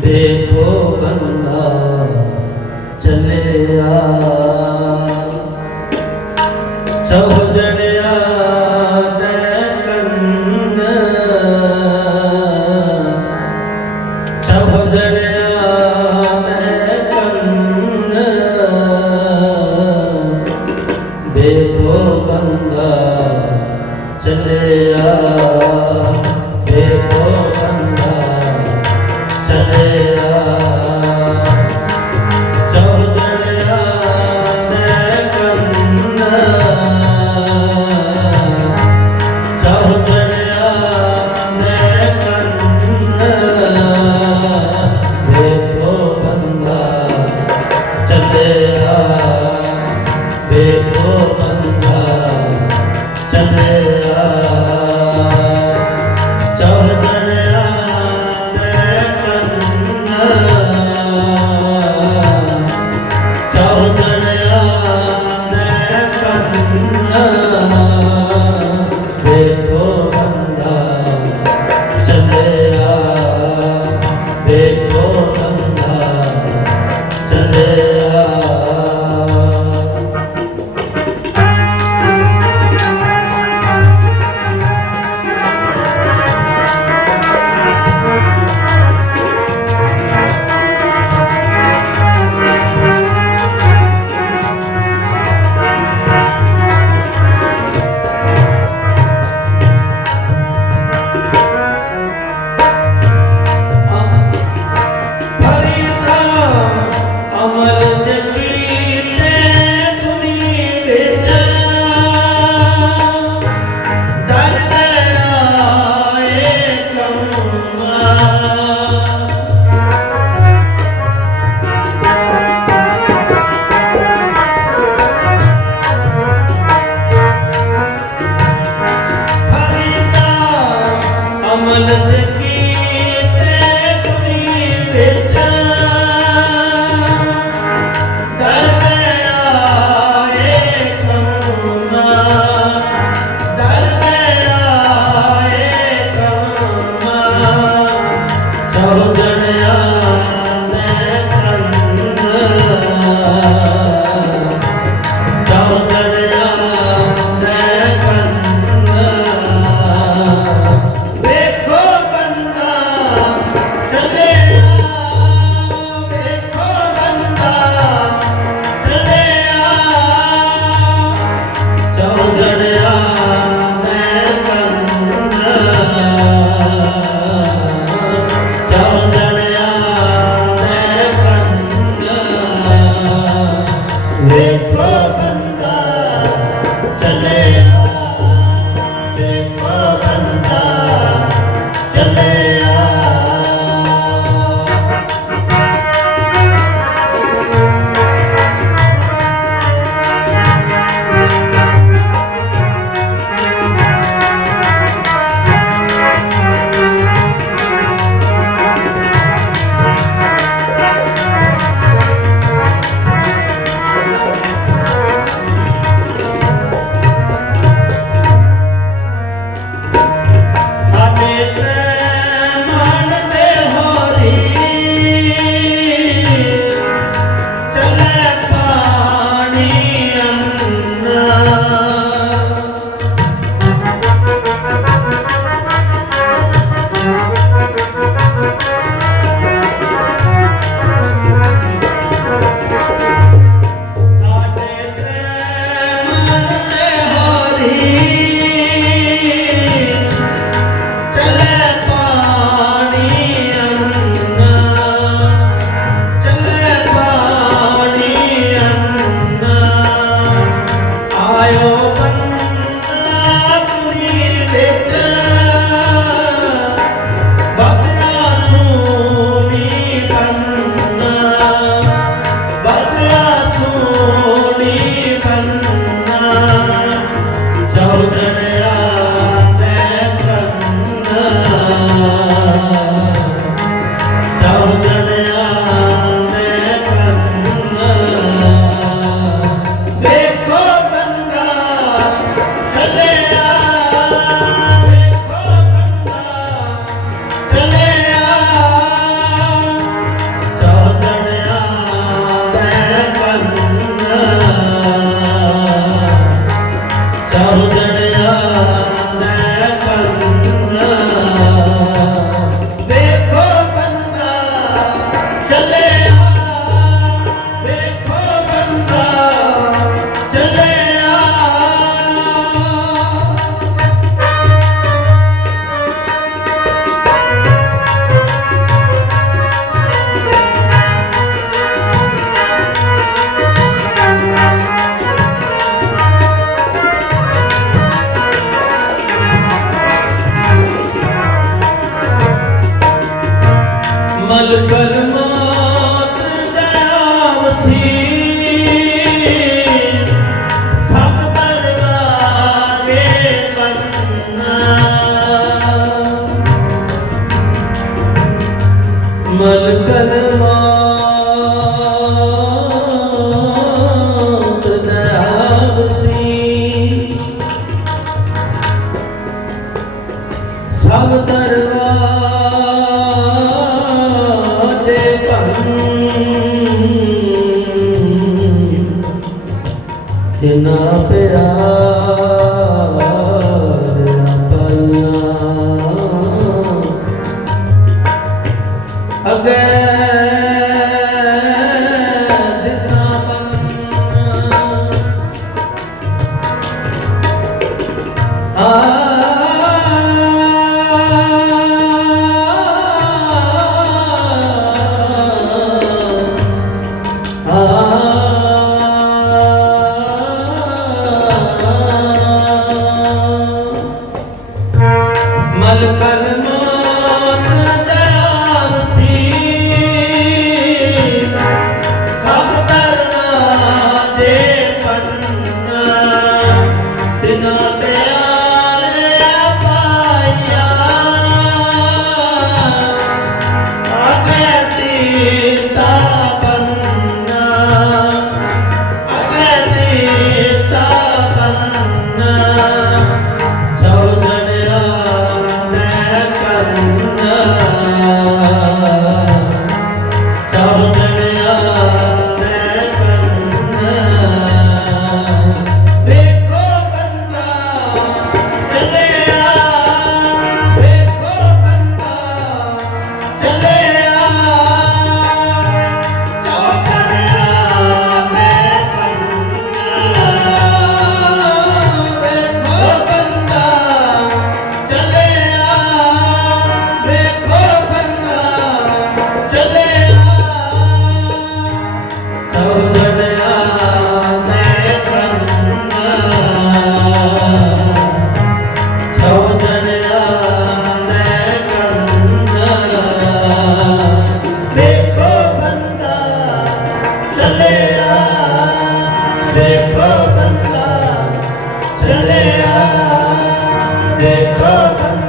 ਦੇਖੋ ਬੰਦਾ ਚੱਲਿਆ। ਚਹੁ ਚੱਲਿਆ ਚੌਧੜਿਆ ਮਨ ਕਲਮਾਤ ਨਹਾਵਸੀ ਸਭ ਦਰਵਾ ਦੇ ਭੰ ਤੇ ਨਾ ਪਿਆਰ ਦੇਖੋ ਬੰਦਾ ਚਲਿਆ ਦੇਖੋ ਬੰਦਾ।